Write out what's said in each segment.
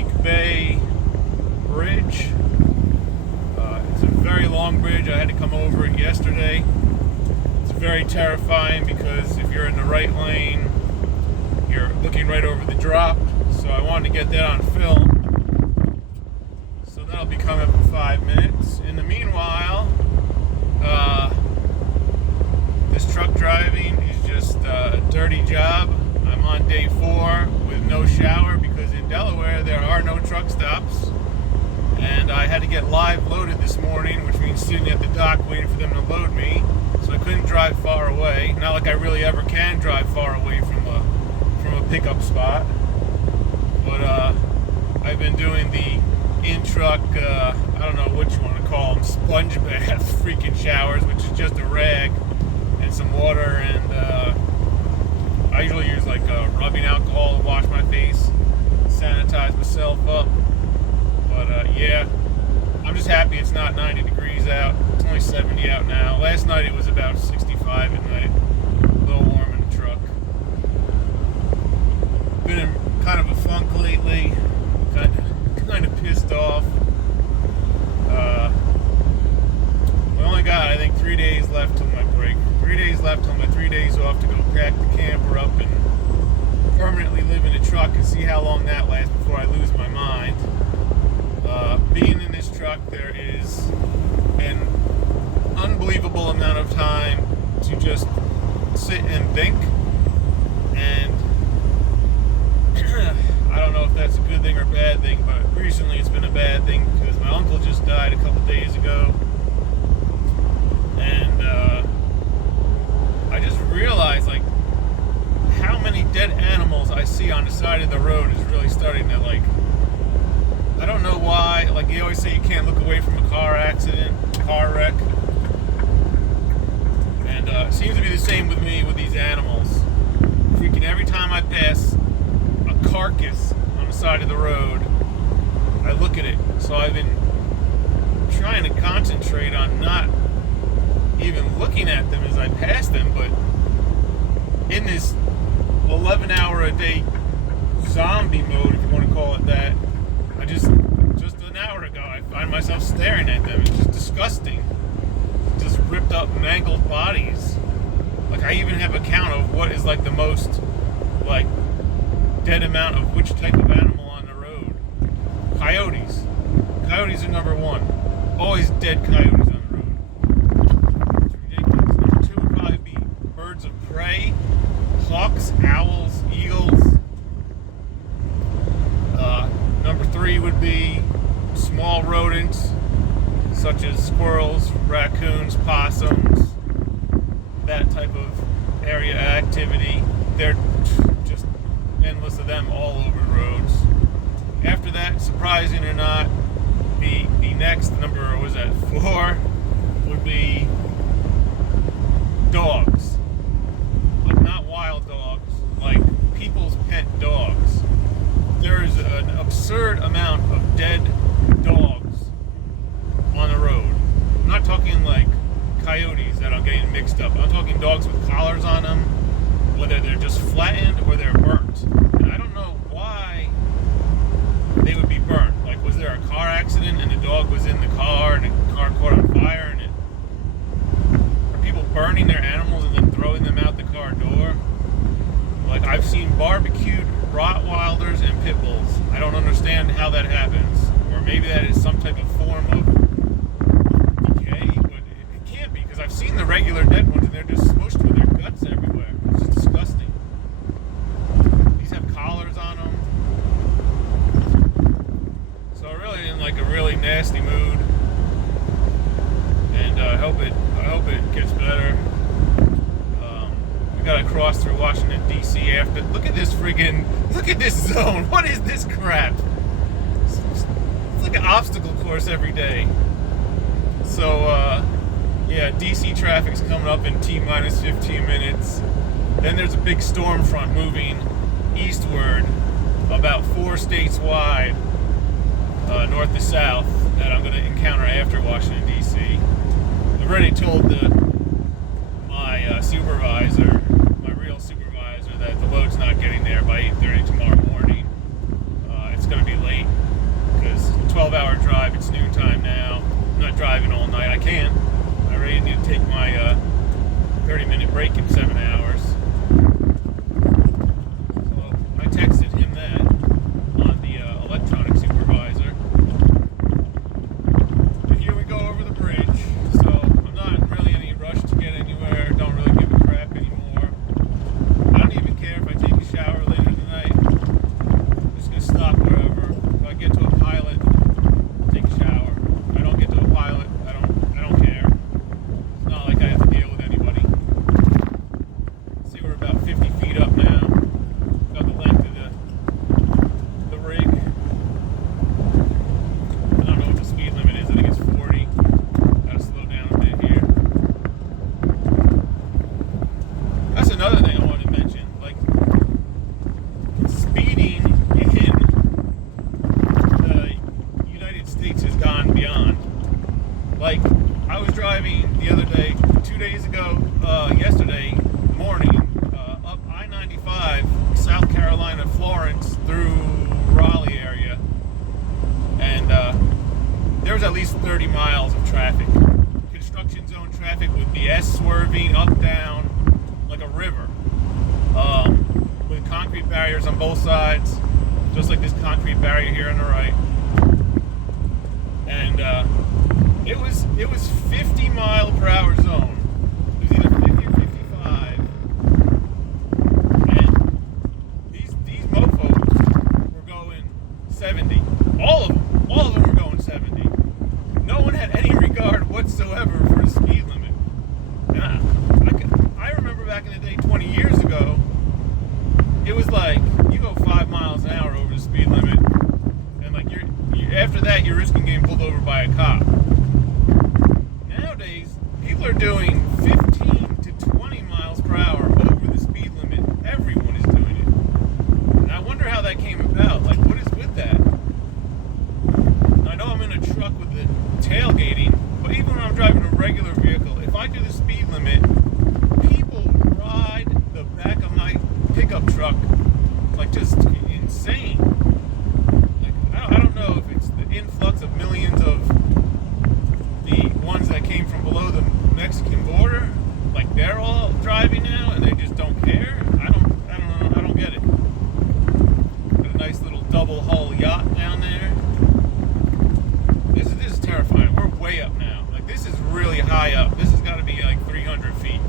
Chesapeake Bay Bridge. It's a very long bridge. I had to come over it yesterday. It's very terrifying because if you're in the right lane, you're looking right over the drop. So I wanted to get that on film. So that'll be coming up in 5 minutes. In the meanwhile, this truck driving is just a dirty job. I'm on day 4 with no shower because in Delaware there are no truck stops. And I had to get live loaded this morning, which means sitting at the dock waiting for them to load me. So I couldn't drive far away. Not like I really ever can drive far away from a pickup spot. But I've been doing the in-truck, I don't know what you want to call them, sponge bath freaking showers, which is just a rag and some water, and I usually use like rubbing alcohol to wash my face, sanitize myself up. But yeah, I'm just happy it's not 90 degrees out. It's only 70 out now. Last night it was about 65 at night. A little warm in the truck. Been in kind of a funk lately. Kind of pissed off. We only got, I think, 3 days left till my break. 3 days left till my 3 days off to go pack the camper up and permanently live in a truck and see how long that lasts before I lose my mind. Being in this truck, there is an unbelievable amount of time to just sit and think, and I don't know if that's a good thing or a bad thing, but recently it's been a bad thing because my uncle just died a couple days ago, and I just realized like how many dead animals I see on the side of the road is really starting to like, I don't know why, like they always say you can't look away from a car accident, car wreck, and it seems to be the same with me with these animals. Freaking every time I pass a carcass on the side of the road, I look at it. So I've been trying to concentrate on not even looking at them as I pass them, but in this 11-hour-a-day zombie mode, if you want to call it that, just an hour ago, I find myself staring at them. It's just disgusting. Just ripped up, mangled bodies. Like, I even have a count of what is, like, the most, like, dead amount of which type of animal on the road. Coyotes. Coyotes are number 1. Always dead coyotes on the road. It's ridiculous. Number 2 would probably be birds of prey, hawks, owls, eagles. Number 3 would be small rodents, such as squirrels, raccoons, possums, that type of area activity. They're just endless of them all over the roads. After that, surprising or not, the next number, was that 4, would be dogs. Like not wild dogs, like people's pet dogs. There is an absurd amount of dead dogs on the road. I'm not talking like coyotes that I'm getting mixed up. I'm talking dogs with collars on them, whether they're just flattened or they're burnt. And I don't know why they would be burnt. Like, was there a car accident and the dog was in the car and the car caught on fire? And are people burning their animals and then throwing them out the car door? Like, I've seen barbecued Rottweilers and pit bulls. I don't understand how that happens. Or maybe that is some type of form of decay, but it can't be, because I've seen the regular dead ones and they're just smushed with their guts everywhere. It's just disgusting. These have collars on them. So I'm really in like a really nasty mood. And I hope it gets better. We gotta cross through Washington, D.C. after. Look at this zone. What is this crap? It's like an obstacle course every day. So, yeah, D.C. traffic's coming up in T-minus 15 minutes. Then there's a big storm front moving eastward about 4 states wide, north to south, that I'm gonna encounter after Washington, D.C. I've already told my supervisor, my real supervisor, that the load's not getting there by 8:30 tomorrow morning. It's going to be late. 12-hour drive. It's noontime now. I'm not driving all night. I can. I really need to take my 30-minute break in 7 hours. So I texted him that on the electronic supervisor. And here we go over the bridge. So I'm not really in any rush to get anywhere. Don't really give a crap anymore. I don't even care if I take a shower later tonight. I'm just going to stop wherever. If I get to a pilot, take a shower. If I don't get to a pilot, I don't care. It's not like I have to deal with anybody. See, we're about 50 feet up now. About the length of the rig. I don't know what the speed limit is. I think it's 40. Gotta slow down a bit here. That's another thing I wanted to mention. Like, speeding in the United States has gone beyond. Like, I was driving the other day, 2 days ago, yesterday morning, up I-95, South Carolina, Florence, through Raleigh area, and there was at least 30 miles of traffic. Construction zone traffic with the S swerving up, down, like a river, with concrete barriers on both sides, just like this concrete barrier here on the right. And it was 50 mile per hour zone. It was either 50 or 55. And these mofos were going 70. All of them were going 70. No one had any regard whatsoever for the speed limit. And I remember back in the day, 20 years ago, it was like you go 5 miles an hour over the speed limit, and like you're after that you're risking getting pulled over by a cop. Nowadays, people are doing 15 to 20 miles per hour over the speed limit. Everyone is doing it. And I wonder how that came about. Like, what is with that? I know I'm in a truck with the tailgating, but even when I'm driving a regular vehicle, if I do the speed limit, people ride the back of my pickup truck like just insane. Like, I don't know if it's the influx of millions of the ones that came from below the Mexican border, like they're all driving now and they just don't care. I don't know. I don't get it. Got a nice little double hull yacht down there. This is terrifying. We're way up now. Like, this is really high up. This has got to be like 300 feet.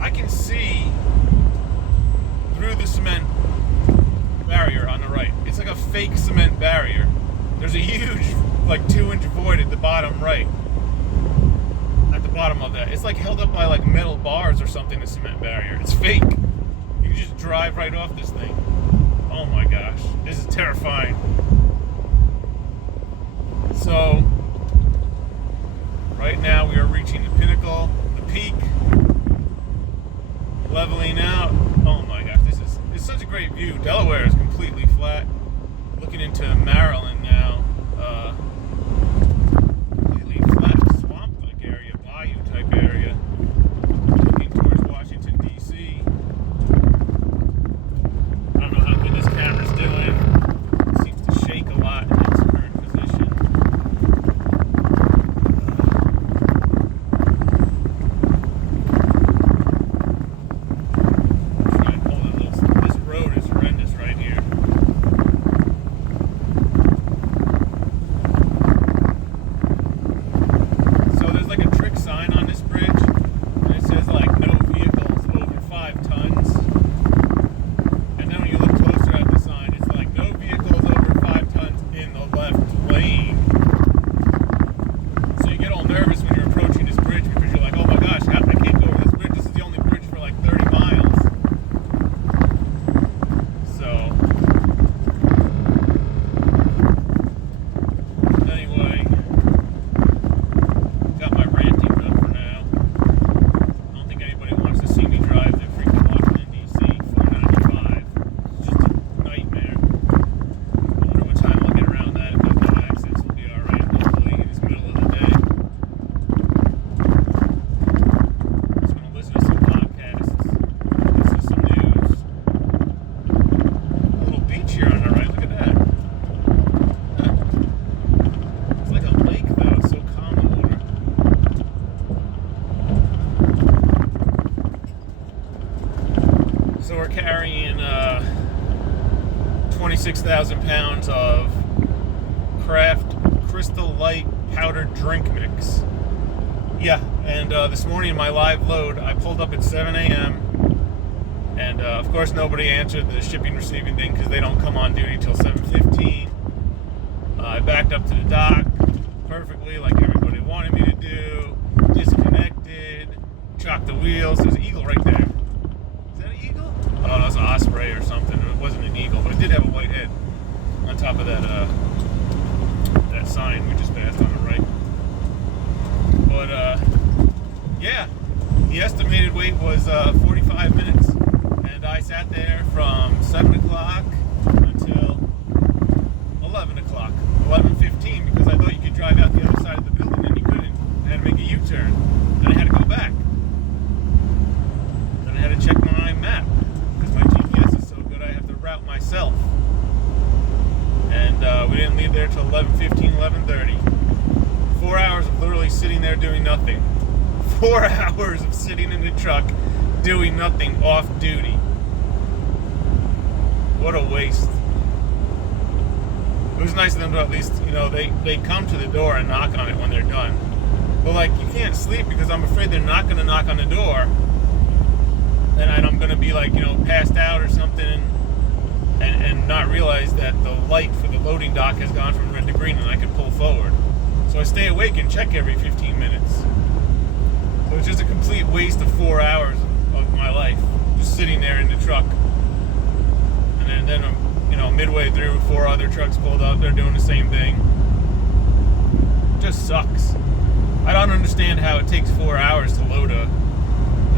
I can see through the cement barrier on the right. It's like a fake cement barrier. There's a huge, like, 2-inch void at the bottom right. At the bottom of that. It's like held up by like metal bars or something, the cement barrier. It's fake. You can just drive right off this thing. Oh my gosh. This is terrifying. So, right now we are reaching the pinnacle, the peak, leveling out. Oh my gosh, it's such a great view. Delaware is completely flat. Looking into Maryland now, completely flat, swamp-like area, bayou-type area. Looking towards Washington, D.C. I don't know how good this camera's doing. It seems to shake a lot in its current position. This road is horrendous 6,000 pounds of craft Crystal Light powdered drink mix. Yeah, and this morning in my live load, I pulled up at 7 a.m. And of course nobody answered the shipping receiving thing because they don't come on duty till 7:15. I backed up to the dock perfectly like everybody wanted me to do, disconnected, chocked the wheels. There's an eagle right there. Is that an eagle? Oh, that's an osprey or something. It wasn't an eagle, but it did have a white head on top of that that sign we just passed on the right. But yeah, the estimated wait was 45 minutes, and I sat there from 7 o'clock until 11 o'clock, 11:15, because I thought you could drive out the other side of the building, and you couldn't. I had to make a U-turn, and I had to go back. Then I had to check my map, because my GPS is so good I have to route myself. And we didn't leave there till 11:15, 11:30. 4 hours of literally sitting there doing nothing. 4 hours of sitting in the truck doing nothing off duty. What a waste. It was nice of them to at least, they come to the door and knock on it when they're done. But like, you can't sleep because I'm afraid they're not going to knock on the door, and I'm going to be like, passed out or something, and not realize that the light for the loading dock has gone from red to green and I can pull forward. So I stay awake and check every 15 minutes. So it's just a complete waste of 4 hours of my life, just sitting there in the truck. And then midway through, 4 other trucks pulled up. They're doing the same thing. It just sucks. I don't understand how it takes 4 hours to load a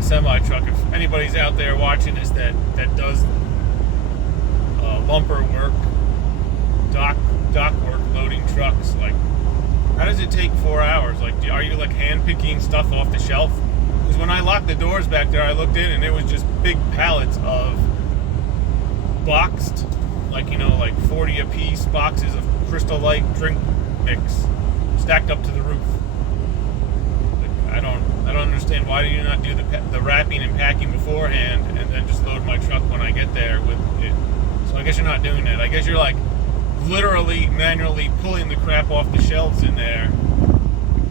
semi-truck. If anybody's out there watching this that does bumper work, dock work, loading trucks, like, how does it take 4 hours? Like, are you like hand picking stuff off the shelf? Because when I locked the doors back there, I looked in and it was just big pallets of boxed, like 40 a piece boxes of Crystal Light drink mix stacked up to the roof. Like, I don't understand, why do you not do the wrapping and packing beforehand and then just load my truck when I get there with it? So I guess you're not doing that. I guess you're like literally manually pulling the crap off the shelves in there,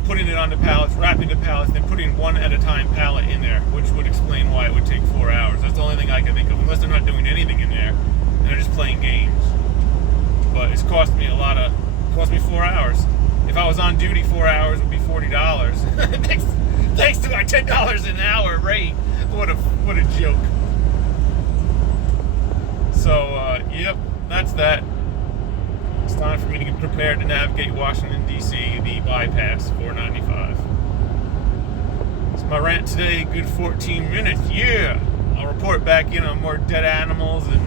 putting it on the pallets, wrapping the pallets, then putting one at a time pallet in there, which would explain why it would take 4 hours. That's the only thing I can think of, unless they're not doing anything in there and they're just playing games. But it's cost me 4 hours. If I was on duty, 4 hours would be $40. thanks to my $10 an hour rate. What a joke. So yep, that's that. It's time for me to get prepared to navigate Washington, D.C., the bypass 495. It's my rant today, good 14 minutes. Yeah! I'll report back in on more dead animals and